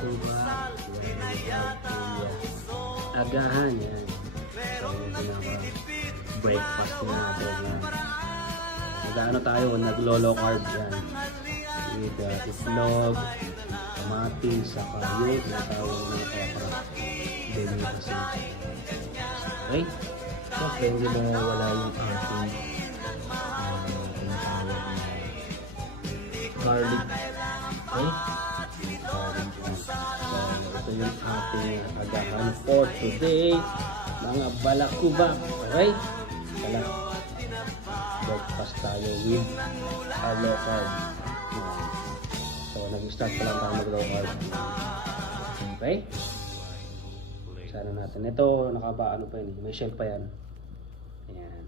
suka, agahan yan. Breakfast natin yan. Nag-ano tayo, nag-lolo carb yan. With itlog, kamatis, saka yun, natawag ng okra. Demi kasi. Okay? Siyempre, hindi mo wala yung ating garlic. Okay? So, ito yung ating agahan for today. Mga balakubak. Okay? Kala. Breakfast tayo with our low carb. So, nag-start pa lang tayo mag-low carb. Okay? Sana natin. Ito, ano pa yun. May shell pa yan. Ayan.